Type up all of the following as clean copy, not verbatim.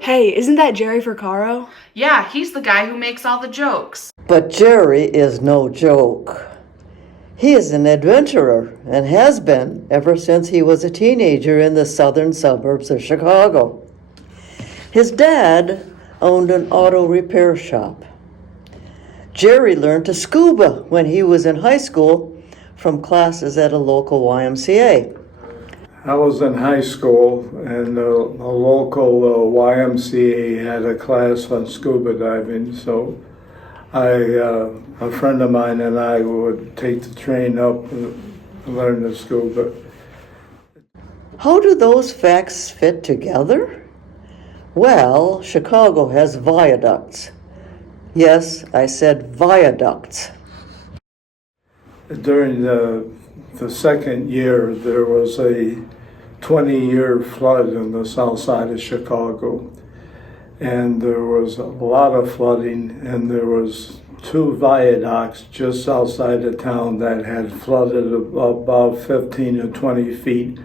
Hey, isn't that Gerry Fraccaro? Yeah, he's the guy who makes all the jokes. But Gerry is no joke. He is an adventurer and has been ever since he was a teenager in the southern suburbs of Chicago. His dad owned an auto repair shop. Gerry learned to scuba when he was in high school from classes at a local YMCA. I was in high school, and a local YMCA had a class on scuba diving. So a friend of mine and I would take the train up and learn to scuba. How do those facts fit together? Well, Chicago has viaducts. Yes, I said viaducts. During the second year, there was a 20-year flood in the south side of Chicago. And there was a lot of flooding, and there was two viaducts just outside of town that had flooded about 15 to 20 feet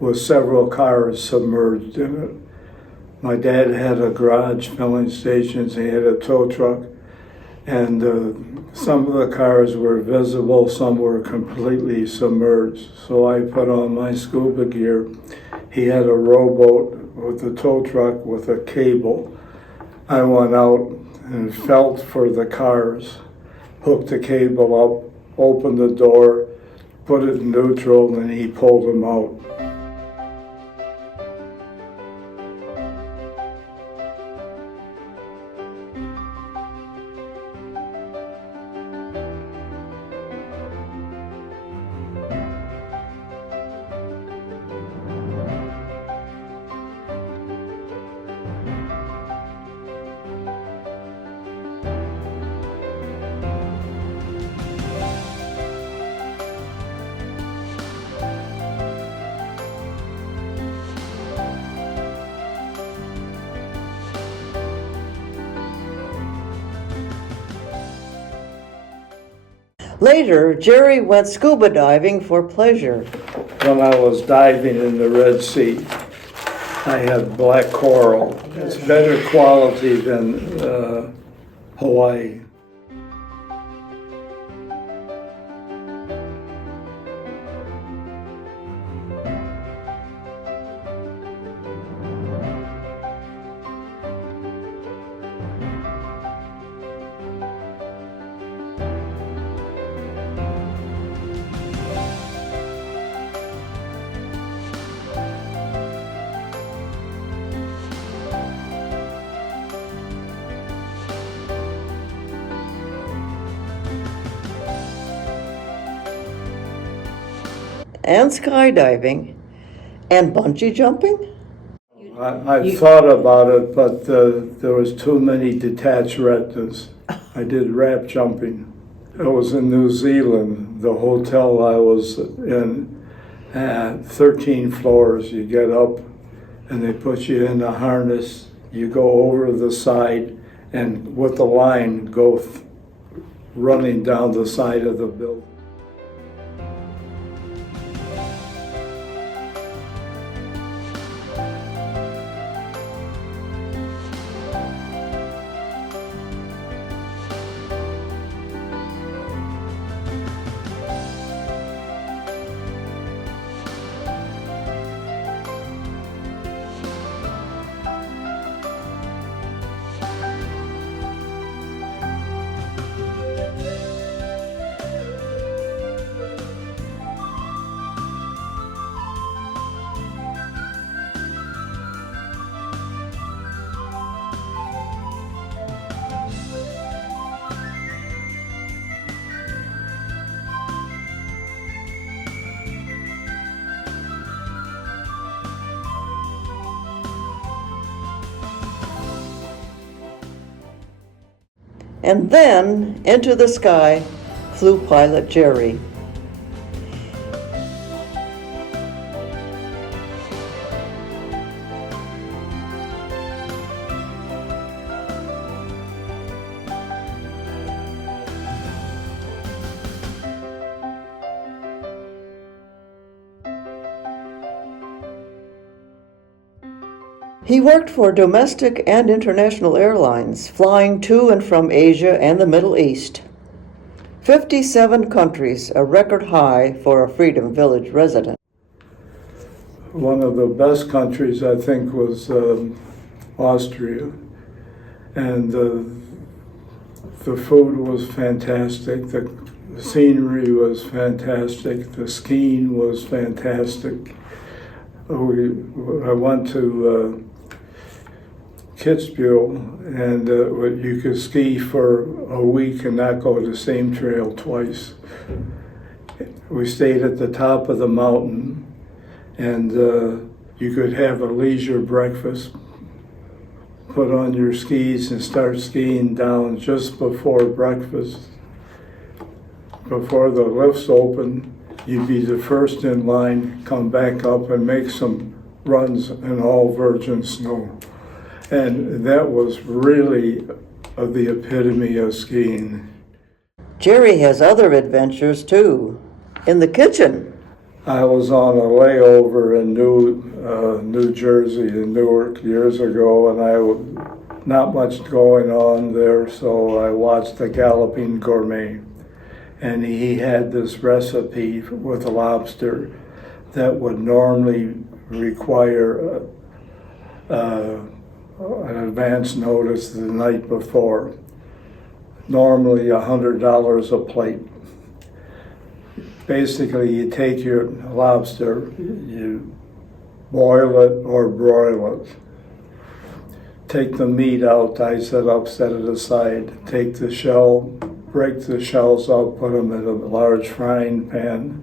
with several cars submerged in it. My dad had a garage filling stations, he had a tow truck, and some of the cars were visible, some were completely submerged. So I put on my scuba gear. He had a rowboat with a tow truck with a cable. I went out and felt for the cars, hooked the cable up, opened the door, put it in neutral, and he pulled them out. Later, Gerry went scuba diving for pleasure. When I was diving in the Red Sea, I had black coral. It's better quality than Hawaii. And skydiving and bungee jumping? I thought about it, but there was too many detached retinas. I did wrap jumping. It was in New Zealand. The hotel I was in had 13 floors. You get up and they put you in a harness. You go over the side and with the line go running down the side of the building. And then into the sky flew pilot Gerry. He worked for domestic and international airlines, flying to and from Asia and the Middle East. 57 countries, a record high for a Freedom Village resident. One of the best countries, I think, was Austria. And the food was fantastic, the scenery was fantastic, the skiing was fantastic. I went to Kitzbühel, and you could ski for a week and not go to the same trail twice. We stayed at the top of the mountain, and you could have a leisure breakfast, put on your skis and start skiing down just before breakfast. Before the lifts open, you'd be the first in line, come back up and make some runs in all virgin snow. And that was really the epitome of skiing. Gerry has other adventures too. In the kitchen. I was on a layover in New Jersey, in Newark, years ago, and not much going on there, so I watched the Galloping Gourmet. And he had this recipe with lobster that would normally require an advance notice the night before. Normally $100 a plate. Basically, you take your lobster, you boil it or broil it. Take the meat out, dice it up, set it aside. Take the shell, break the shells up, put them in a large frying pan.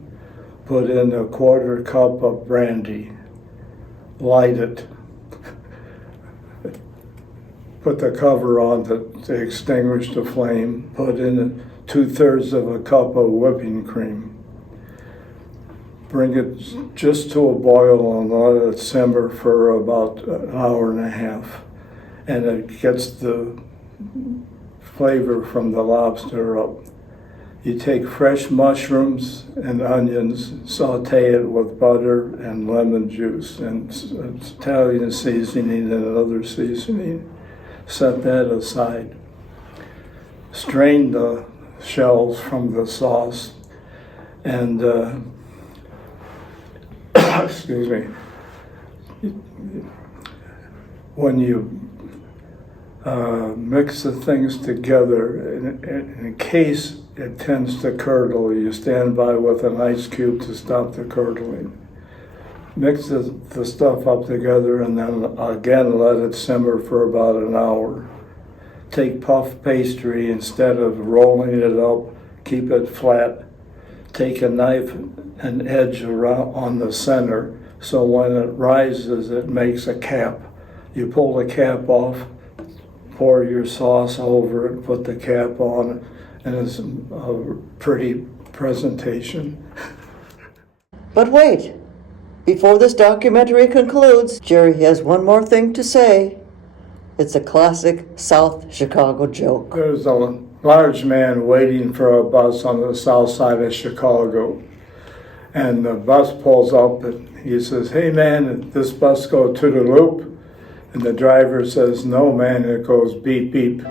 Put in a 1/4 cup of brandy. Light it. Put the cover on to extinguish the flame. Put in 2/3 of a cup of whipping cream. Bring it just to a boil and let it simmer for about an hour and a half. And it gets the flavor from the lobster up. You take fresh mushrooms and onions, saute it with butter and lemon juice and Italian seasoning and another seasoning. Set that aside. Strain the shells from the sauce and excuse me. When you mix the things together, in case it tends to curdle, you stand by with an ice cube to stop the curdling. Mix the stuff up together and then again let it simmer for about an hour. Take puff pastry, instead of rolling it up, keep it flat. Take a knife and edge around on the center, so when it rises it makes a cap. You pull the cap off, pour your sauce over it, put the cap on, and it's a pretty presentation. But wait, before this documentary concludes, Gerry has one more thing to say. It's a classic South Chicago joke. There's a large man waiting for a bus on the south side of Chicago. And the bus pulls up and he says, "Hey man, did this bus go to the loop?" And the driver says, "No man, it goes beep beep."